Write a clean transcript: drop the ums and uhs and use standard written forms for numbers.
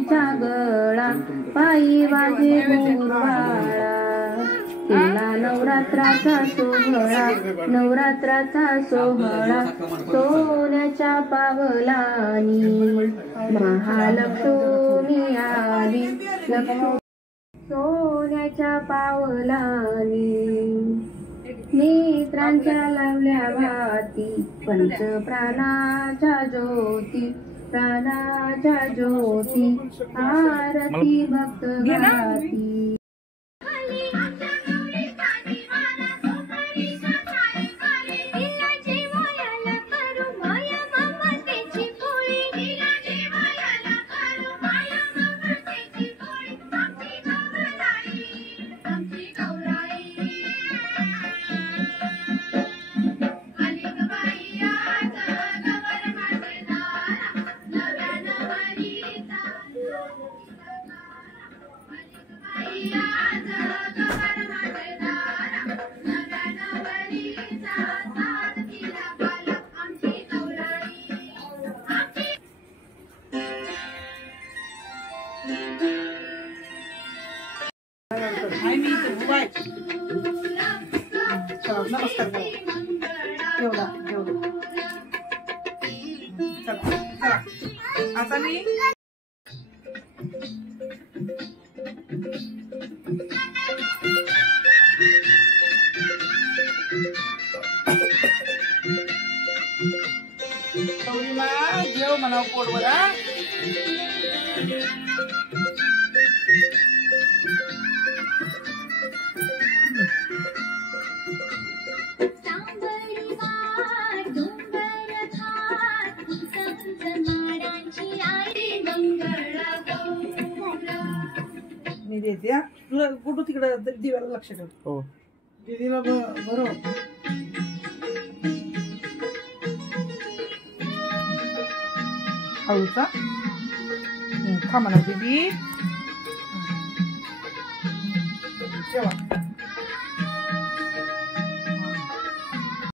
तिच्या गळा पायी वाजे गुरवाळा तिला नवरात्राचा सोहळा नवरात्राचा सोहळा सोन्याच्या पावलानी महालक्ष्मी आली सोन्याच्या पावलानी नेत्रांच्या लावल्या भाती पंचप्राणाच्या ज्योती प्राणाच्या ज्योती आरती भक्त गाती नमस्कार एवढा आता मी जेव म्हणावं पोटवर मी देते तुला कुठं तिकडं दिव्याला लक्ष ठेव. हो दीदीला बरोबर हळूचा खा म्हणा दीदी ठेवा.